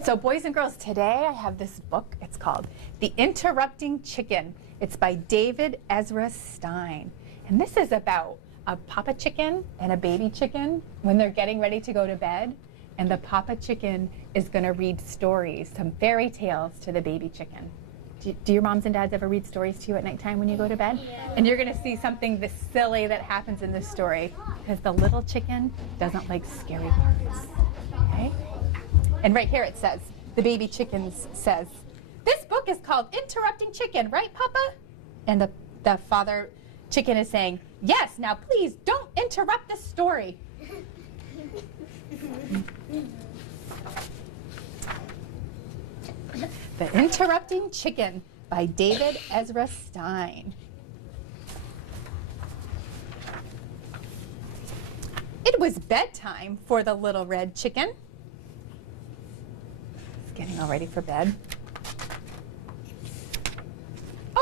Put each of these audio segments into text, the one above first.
right, so boys and girls, today I have this book. It's called The Interrupting Chicken. It's by David Ezra Stein. And this is about a papa chicken and a baby chicken when they're getting ready to go to bed. And the papa chicken is going to read stories, some fairy tales to the baby chicken. Do your moms and dads ever read stories to you at nighttime when you go to bed? Yeah. And you're going to see something this silly that happens in this story because the little chicken doesn't like scary parts. Okay? And right here it says, the baby chicken says, "This book is called Interrupting Chicken, right, Papa?" And the father chicken is saying, "Yes, now please don't interrupt the story." The Interrupting Chicken by David Ezra Stein. It was bedtime for the little red chicken. It's getting all ready for bed.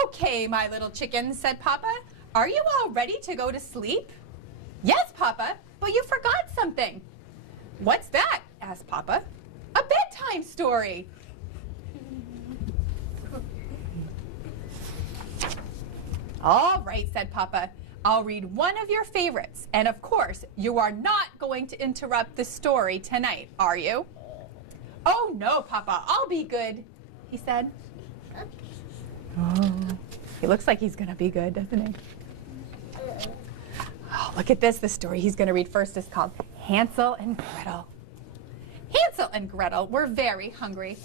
"Okay, my little chicken," said Papa. "Are you all ready to go to sleep?" "Yes, Papa, but you forgot something." "What's that?" asked Papa. "A bedtime story." "All right," said Papa. "I'll read one of your favorites. And of course, you are not going to interrupt the story tonight, are you?" "Oh, no, Papa, I'll be good," he said. Oh, he looks like he's going to be good, doesn't he? Oh, look at this. The story he's going to read first is called Hansel and Gretel. Hansel and Gretel were very hungry.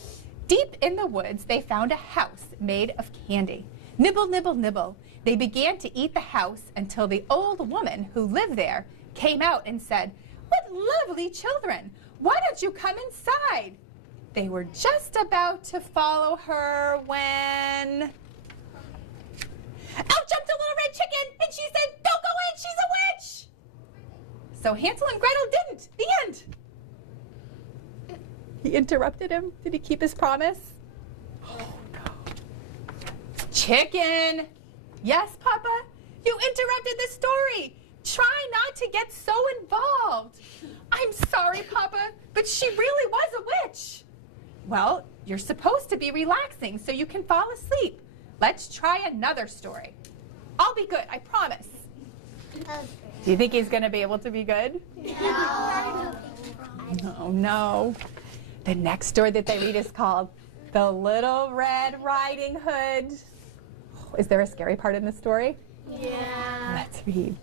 Deep in the woods, they found a house made of candy. Nibble, nibble, nibble. They began to eat the house until the old woman who lived there came out and said, "What lovely children! Why don't you come inside?" They were just about to follow her when... out jumped a little red chicken, and she said, "Don't go in, she's a witch!" So Hansel and Gretel didn't. The end. He interrupted him. Did he keep his promise? Oh, no. "Chicken!" "Yes, Papa? You interrupted the story. Try not to get so involved." "I'm sorry, Papa, but she really was a witch." "Well, you're supposed to be relaxing so you can fall asleep. Let's try another story." "I'll be good, I promise." Do you think he's going to be able to be good? No. Oh, no. The next story that they read is called The Little Red Riding Hood. Is there a scary part in the story? Yeah. Let's read.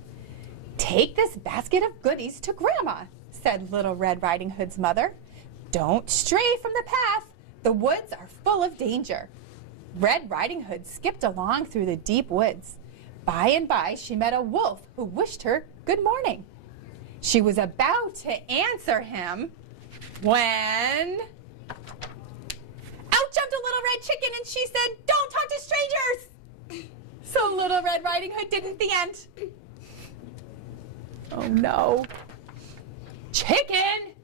"Take this basket of goodies to Grandma," said Little Red Riding Hood's mother. "Don't stray from the path. The woods are full of danger." Red Riding Hood skipped along through the deep woods. By and by, she met a wolf who wished her good morning. She was about to answer him when... out jumped a little red chicken, and she said, "Don't talk to strangers!" So Little Red Riding Hood didn't. The end. Oh, no. "Chicken!"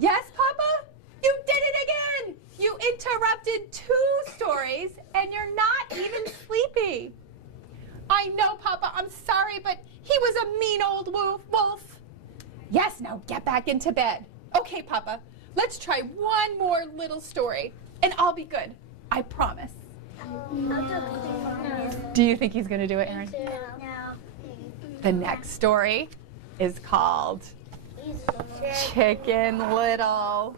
"Yes, Papa? You did it again! You interrupted 2 stories, and you're not even sleepy." "I know, Papa. I'm sorry, but he was a mean old wolf." "Yes, now get back into bed." "Okay, Papa. Let's try one more little story, and I'll be good. I promise." Do you think he's going to do it, Aaron? No. The next story is called Chicken Little.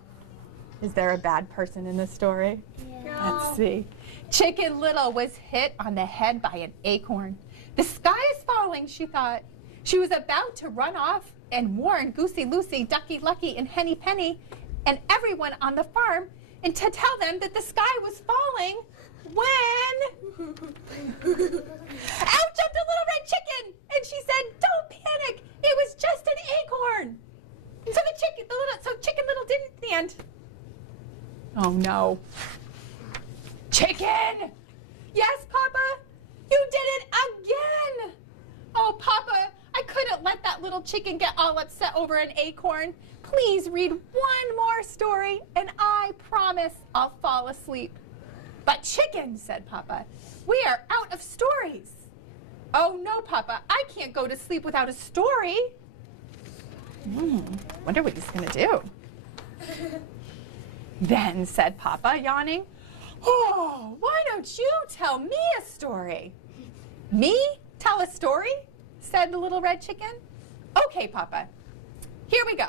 Is there a bad person in this story? Let's see. Chicken Little was hit on the head by an acorn. "The sky is falling," she thought. She was about to run off and warn Goosey Lucy, Ducky Lucky, and Henny Penny, and everyone on the farm, and to tell them that the sky was falling when... out jumped a little red chicken, and she said, "Don't panic, it was just an acorn." So Chicken Little didn't. The end. Oh, no. "Chicken!" "Yes, Papa? You did it again!" "Oh, Papa, I couldn't let that little chicken get all upset over an acorn. Please read one more story, and I promise I'll fall asleep." "But Chicken," said Papa, "we are out of stories." "Oh, no, Papa, I can't go to sleep without a story." Wonder what he's going to do. Then said Papa, yawning, "Oh, why don't you tell me a story?" "Me? Tell a story?" said the little red chicken. "Okay, Papa. Here we go.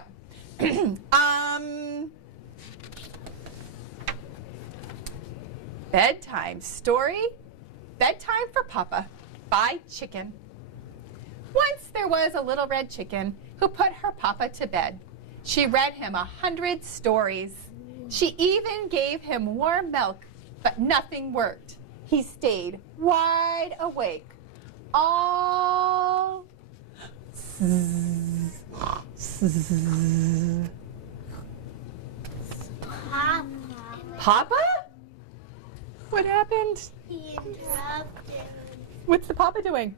Bedtime story. Bedtime for Papa by Chicken. Once there was a little red chicken who put her papa to bed. She read him 100 stories. She even gave him warm milk, but nothing worked. He stayed wide awake all Papa? What happened? He interrupted. What's the Papa doing?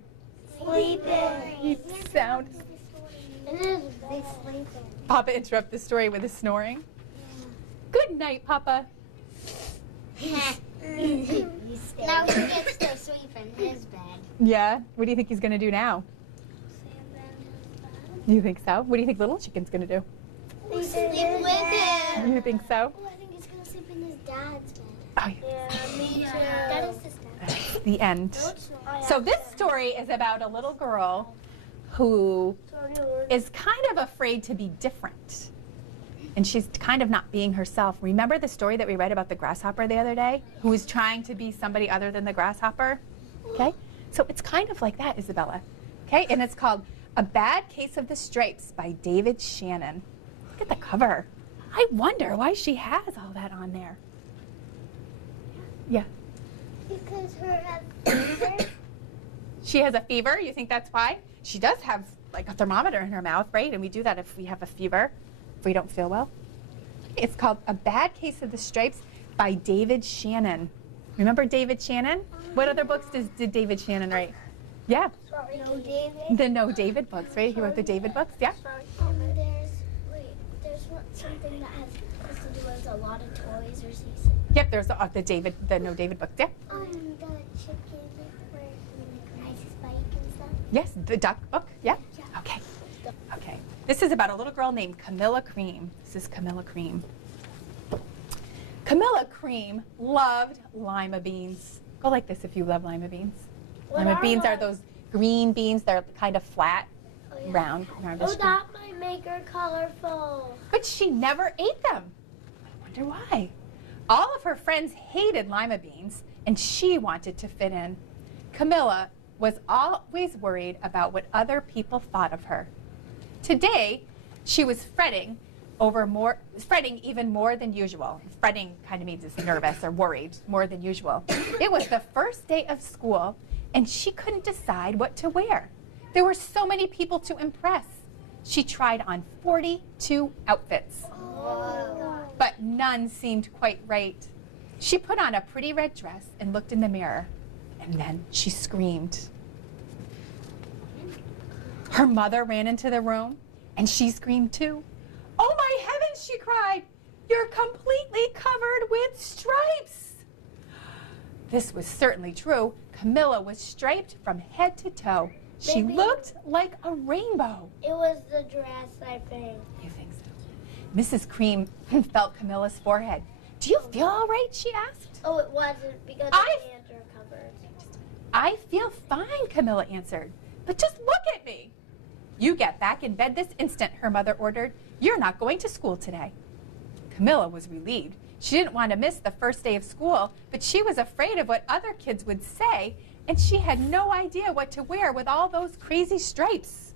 Sleeping. You sound. It is big sleeping. Papa interrupt the story with a snoring. Good night, Papa. Now he gets to sleep in his bed. Yeah? What do you think he's going to do now? You think so? What do you think little chicken's going to do? Sleep with him. You think so? Oh, I think he's going to sleep in his dad's bed. Oh, yeah. Yeah, me too. That is his dad. The end. So this story is about a little girl who is kind of afraid to be different. And she's kind of not being herself. Remember the story that we read about the grasshopper the other day? Who was trying to be somebody other than the grasshopper? Okay? So it's kind of like that, Isabella. Okay? And it's called A Bad Case of the Stripes by David Shannon. Look at the cover. I wonder why she has all that on there. Yeah. Because her fever. She has a fever. You think that's why? She does have like a thermometer in her mouth, right? And we do that if we have a fever, if we don't feel well. It's called A Bad Case of the Stripes by David Shannon. Remember David Shannon? What other books did David Shannon write? Yeah. No David. The No David books, right? He wrote the David books, yeah? There's something that has to do with a lot of toys or season. Yep, there's the No David books, yeah? The chicken where he rides his bike and stuff. Yes, the duck book, yeah? Yeah. Okay. Okay. This is about a little girl named Camilla Cream. This is Camilla Cream. Camilla Cream loved lima beans. Go like this if you love lima beans. Lima beans are those green beans. They're kind of flat, round. Oh, that might make her colorful. But she never ate them. I wonder why. All of her friends hated lima beans, and she wanted to fit in. Camilla was always worried about what other people thought of her. Today, she was fretting even more than usual. Fretting kind of means it's nervous or worried more than usual. It was the first day of school, and she couldn't decide what to wear. There were so many people to impress. She tried on 42 outfits, but none seemed quite right. She put on a pretty red dress and looked in the mirror, and then she screamed. Her mother ran into the room, and she screamed too. "Oh my heavens," she cried, "you're completely covered with stripes." This was certainly true. Camilla was striped from head to toe. She looked like a rainbow. It was the dress, I think. You think so? Mrs. Cream felt Camilla's forehead. "Do you feel all right?" she asked. Oh, it wasn't because the hands are covered. "I feel fine," Camilla answered. "But just look at me." "You get back in bed this instant," her mother ordered. "You're not going to school today." Camilla was relieved. She didn't want to miss the first day of school, but she was afraid of what other kids would say, and she had no idea what to wear with all those crazy stripes.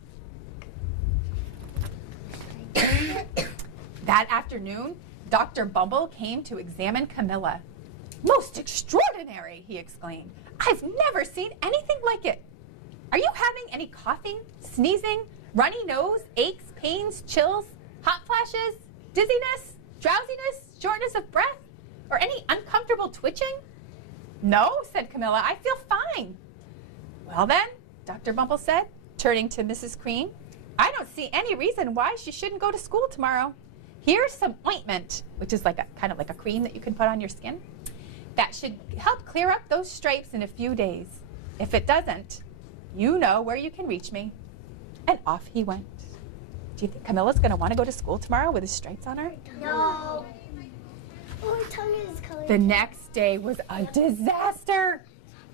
That afternoon, Dr. Bumble came to examine Camilla. "Most extraordinary," he exclaimed. "I've never seen anything like it. Are you having any coughing, sneezing, runny nose, aches, pains, chills, hot flashes, dizziness, drowsiness, shortness of breath, or any uncomfortable twitching?" "No," said Camilla, "I feel fine." "Well then," Dr. Bumble said, turning to Mrs. Cream, "I don't see any reason why she shouldn't go to school tomorrow. Here's some ointment," which is like kind of like a cream that you can put on your skin, "that should help clear up those stripes in a few days. If it doesn't, you know where you can reach me." And off he went. Do you think Camilla's going to want to go to school tomorrow with his stripes on her? No. Oh, her tongue is colored. The next day was a disaster.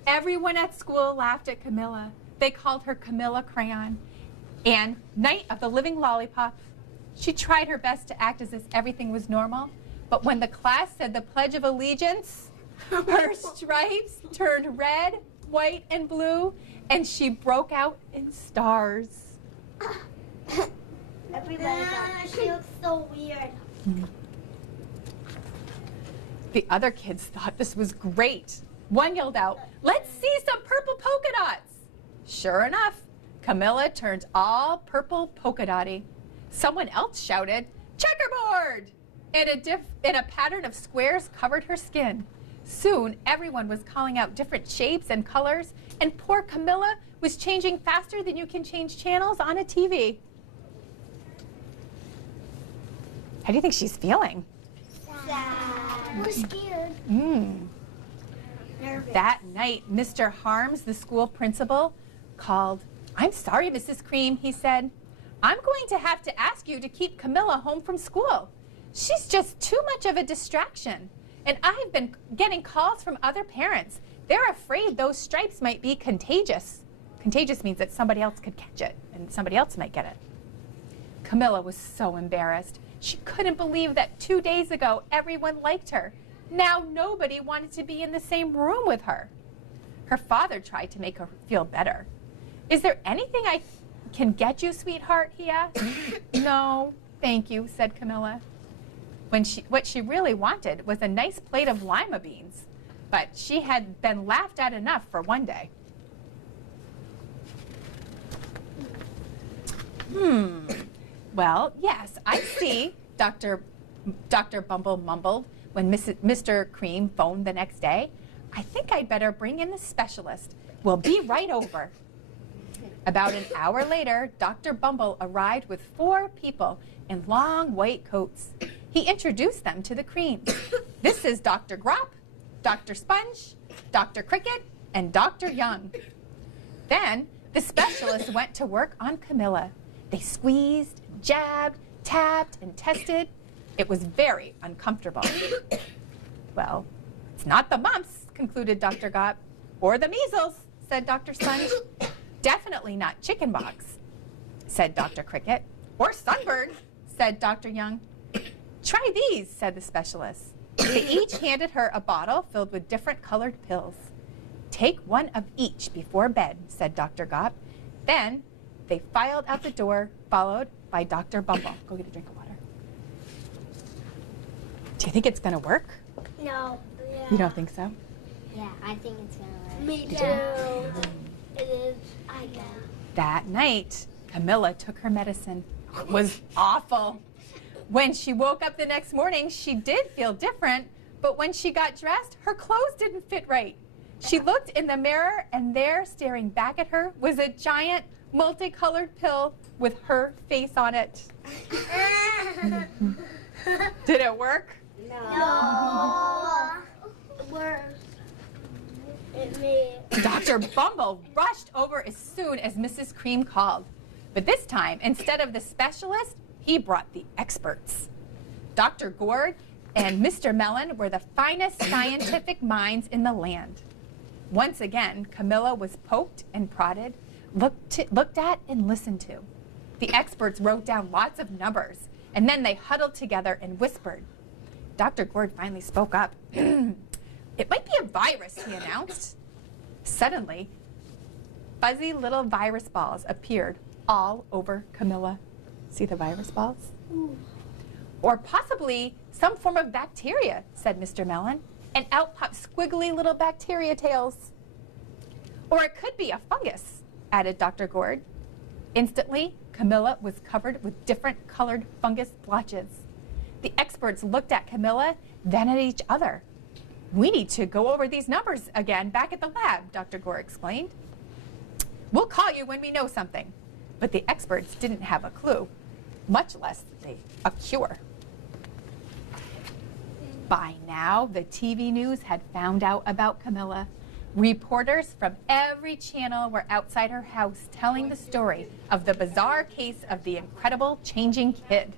Everyone at school laughed at Camilla. They called her Camilla Crayon and Night of the Living Lollipop. She tried her best to act as if everything was normal, but when the class said the Pledge of Allegiance, her stripes turned red, white, and blue, and she broke out in stars. Everybody she looks so weird. The other kids thought this was great. One yelled out, "Let's see some purple polka dots." Sure enough, Camilla turned all purple polka dotty. Someone else shouted, "Checkerboard!" And a pattern of squares covered her skin. Soon, everyone was calling out different shapes and colors, and poor Camilla was changing faster than you can change channels on a TV. How do you think she's feeling? Sad. We're scared. Nervous. That night, Mr. Harms, the school principal, called. "I'm sorry, Mrs. Cream," he said. "I'm going to have to ask you to keep Camilla home from school. She's just too much of a distraction. And I've been getting calls from other parents. They're afraid those stripes might be contagious." Contagious means that somebody else could catch it and somebody else might get it. Camilla was so embarrassed. She couldn't believe that 2 days ago everyone liked her. Now nobody wanted to be in the same room with her. Her father tried to make her feel better. "Is there anything I can get you, sweetheart?" he asked. "No, thank you," said Camilla. What she really wanted was a nice plate of lima beans, but she had been laughed at enough for one day. Well, yes, I see, Dr. Bumble mumbled when Mr. Cream phoned the next day. "I think I'd better bring in the specialist. We'll be right over." About an hour later, Dr. Bumble arrived with 4 people in long white coats. He introduced them to the Creams. "This is Dr. Grop, Dr. Sponge, Dr. Cricket, and Dr. Young." Then the specialist went to work on Camilla. They squeezed, jabbed, tapped, and tested. It was very uncomfortable. "Well, it's not the mumps," concluded Dr. Gott. "Or the measles," said Dr. Sponge. "Definitely not chickenpox," said Dr. Cricket. "Or sunburn," said Dr. Young. "Try these," said the specialist. They each handed her a bottle filled with different colored pills. "Take one of each before bed," said Dr. Gott. Then they filed out the door, followed by Dr. Bumble. Go get a drink of water. Do you think it's going to work? No. Yeah. You don't think so? Yeah, I think it's gonna work. Me too. It is. I know. That night, Camilla took her medicine. It was awful. When she woke up the next morning, she did feel different, but when she got dressed, her clothes didn't fit right. She looked in the mirror, and there, staring back at her, was a giant, multicolored pill with her face on it. Did it work? No. Worse. It made. Dr. Bumble rushed over as soon as Mrs. Cream called. But this time, instead of the specialist, he brought the experts. Dr. Gord and Mr. Mellon were the finest scientific minds in the land. Once again, Camilla was poked and prodded, looked at and listened to. The experts wrote down lots of numbers, and then they huddled together and whispered. Dr. Gord finally spoke up. "It might be a virus," he announced. Suddenly, fuzzy little virus balls appeared all over Camilla. See the virus balls? "Or possibly some form of bacteria," said Mr. Mellon, and out popped squiggly little bacteria tails. "Or it could be a fungus," added Dr. Gord. Instantly, Camilla was covered with different colored fungus blotches. The experts looked at Camilla, then at each other. "We need to go over these numbers again back at the lab," Dr. Gord explained. "We'll call you when we know something." But the experts didn't have a clue, much less a cure. By now, the TV news had found out about Camilla. Reporters from every channel were outside her house telling the story of the bizarre case of the incredible changing kid.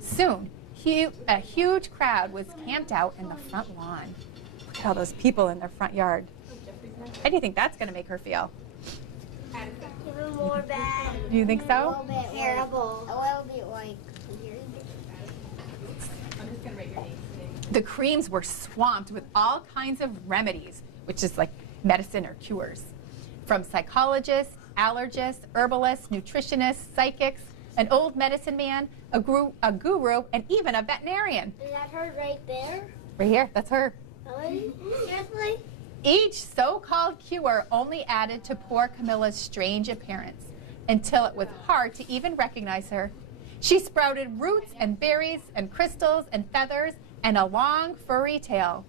Soon, A huge crowd was camped out in the front lawn. Look at all those people in their front yard. How do you think that's going to make her feel? Even more bad. Do you think A so? little bit terrible. A little bit like weird. The Creams were swamped with all kinds of remedies, which is like medicine or cures, from psychologists, allergists, herbalists, nutritionists, psychics, an old medicine man, a guru, and even a veterinarian. Is that her right there? Right here, that's her. Really? Seriously? Each so-called cure only added to poor Camilla's strange appearance until it was hard to even recognize her. She sprouted roots and berries and crystals and feathers and a long furry tail,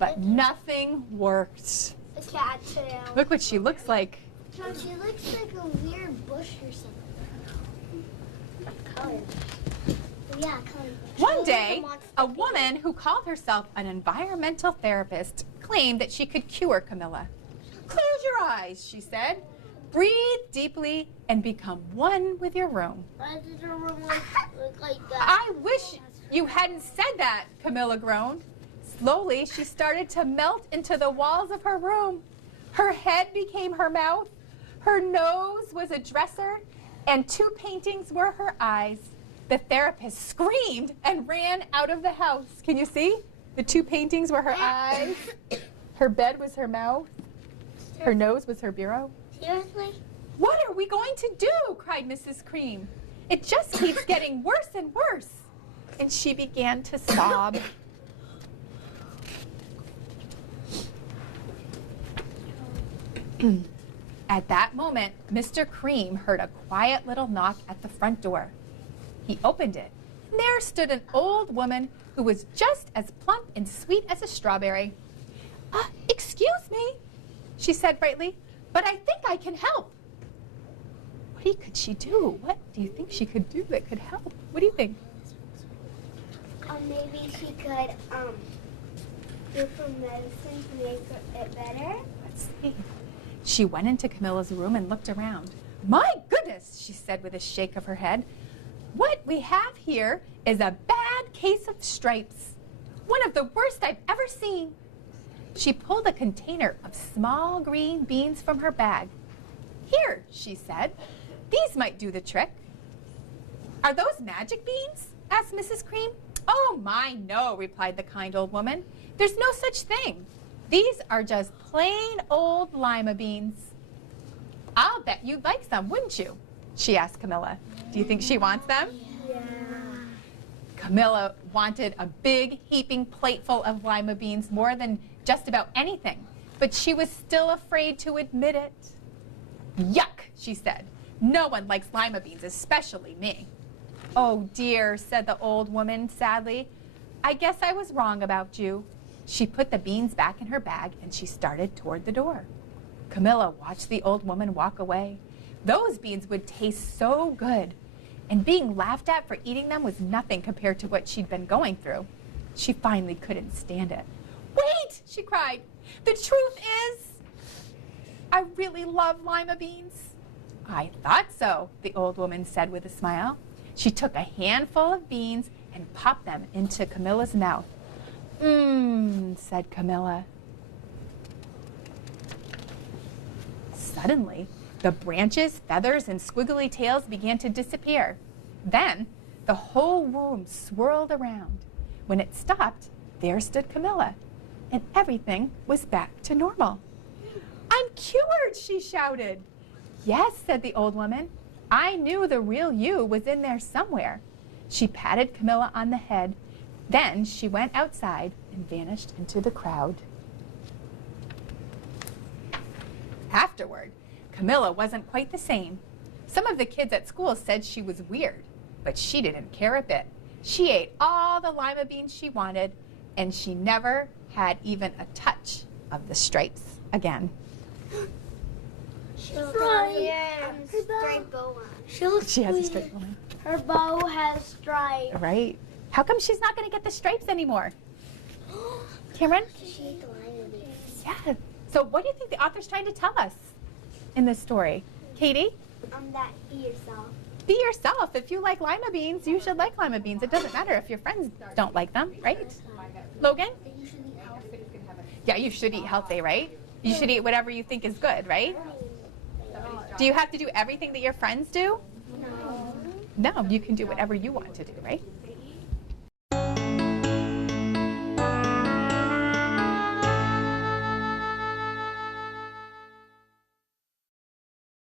but nothing worked. A cat tail. Look what she looks like. She looks like a weird bush or something. Color. Yeah, color. One day, a woman who called herself an environmental therapist claimed that she could cure Camilla. Close your eyes, she said. Breathe deeply and become one with your room. Why does her room look like that? I wish you hadn't said that, Camilla groaned. Slowly, she started to melt into the walls of her room. Her head became her mouth. Her nose was a dresser, and 2 paintings were her eyes. The therapist screamed and ran out of the house. Can you see? The 2 paintings were her eyes. Her bed was her mouth. Her nose was her bureau. Seriously? What are we going to do? Cried Mrs. Cream. It just keeps getting worse and worse. And she began to sob. At that moment, Mr. Cream heard a quiet little knock at the front door. He opened it, and there stood an old woman who was just as plump and sweet as a strawberry. Excuse me, she said brightly, but I think I can help. What could she do? What do you think she could do that could help? What do you think? Maybe she could do some medicine to make it better. Let's see. She went into Camilla's room and looked around. My goodness, she said with a shake of her head. What we have here is a bad case of stripes. One of the worst I've ever seen. She pulled a container of small green beans from her bag. Here, she said. These might do the trick. Are those magic beans? Asked Mrs. Cream. Oh my, no, replied the kind old woman. There's no such thing. These are just plain old lima beans. I'll bet you'd like some, wouldn't you? She asked Camilla. Do you think she wants them? Yeah. Camilla wanted a big heaping plateful of lima beans more than just about anything, but she was still afraid to admit it. Yuck, she said. No one likes lima beans, especially me. Oh dear, said the old woman sadly. I guess I was wrong about you. She put the beans back in her bag and she started toward the door. Camilla watched the old woman walk away. Those beans would taste so good, and being laughed at for eating them was nothing compared to what she'd been going through. She finally couldn't stand it. Wait, she cried. The truth is, I really love lima beans. I thought so, the old woman said with a smile. She took a handful of beans and popped them into Camilla's mouth. Mmm, said Camilla. Suddenly, the branches, feathers, and squiggly tails began to disappear. Then, the whole room swirled around. When it stopped, there stood Camilla, and everything was back to normal. I'm cured, she shouted. Yes, said the old woman. I knew the real you was in there somewhere. She patted Camilla on the head. Then she went outside and vanished into the crowd. Afterward, Camilla wasn't quite the same. Some of the kids at school said she was weird, but she didn't care a bit. She ate all the lima beans she wanted, and she never had even a touch of the stripes again. She Straight bow on. She has a stripe on. Her bow has stripes. Right. How come she's not going to get the stripes anymore? Cameron? She ate the lima beans. Yeah. So what do you think the author's trying to tell us in this story? Katie? That be yourself. Be yourself. If you like lima beans, you should like lima beans. It doesn't matter if your friends don't like them, right? Logan? Yeah, you should eat healthy, right? You should eat whatever you think is good, right? Do you have to do everything that your friends do? No, you can do whatever you want to do, right?